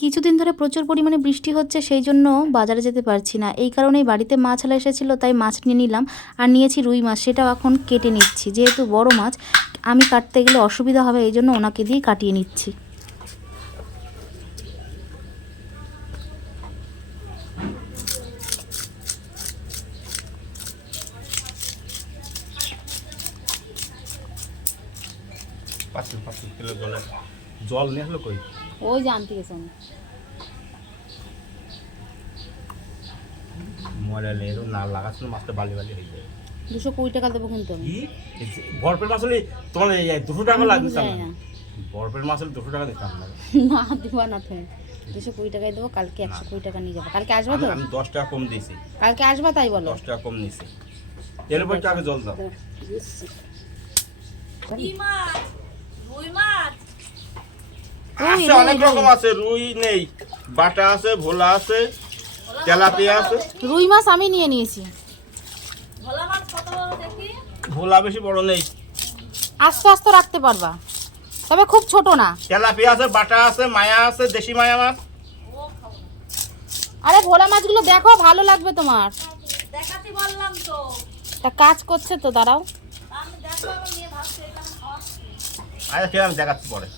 কিছুদিন ধরে প্রচুর পরিমাণে বৃষ্টি হচ্ছে, সেই জন্য বাজারে যেতে পারছি না। এই কারণেই বাড়িতে মাছ আলা এসেছিল, তাই মাছ নিয়ে নিলাম আর নিয়েছি রুই মাছ, সেটাও এখন কেটে নিচ্ছি। যেহেতু বড় মাছ, আমি কাটতে গেলে অসুবিধা হবে, এই জন্য ওনাকে দিয়ে কাটিয়ে নিচ্ছি। জলে নিয়ে আসলো কই? ওই যে আনতে গেছে ময়লা নেই এরকম না লাগাচ্ছিল মাছটা বালি বালি হয়ে যায়। দুশো কুড়ি টাকা দেবো কিন্তু আমি। কি? বরফের মাছ হলে তোমার এই দুশো টাকা লাগবে না। বরফের মাছ হলে দুশো টাকা দিতাম না। না দিবা না তুমি। দুশো কুড়ি টাকায় দেবো কালকে একশো কুড়ি টাকা নিয়ে যাব। কালকে আসবা তো? আমি- আমি দশ টাকা কম দিয়েছি। কালকে আসবা তাই বলো? দশ টাকা কম নিয়েছি। এর উপর টাকা জল দাও। মাছ রুই মাছ আছে অনেক রকম আছে রুই নেই। বাটা আছে ভোলা আছে তেলাপিয়া আছে। রুই মাছ আমি নিয়ে নিয়েছি। ভোলা মাছ কত বড় দেখি? ভোলা বেশি বড় নেই। আস্তে আস্তে রাখতে পারবা। তবে খুব ছোট না। তেলাপিয়া আছে বাটা আছে মায়া আছে দেশি মায়া মাছ। আরে ভোলা মাছগুলো দেখো ভালো লাগবে তোমার। দেখাতে বললাম তো। তা কাজ করছে তো দাঁড়াও। আমি দেখো আমি নিয়ে ভাবছি এখানে খাওয়া আচ্ছা ঠিক আমি দেখাচ্ছি পরে।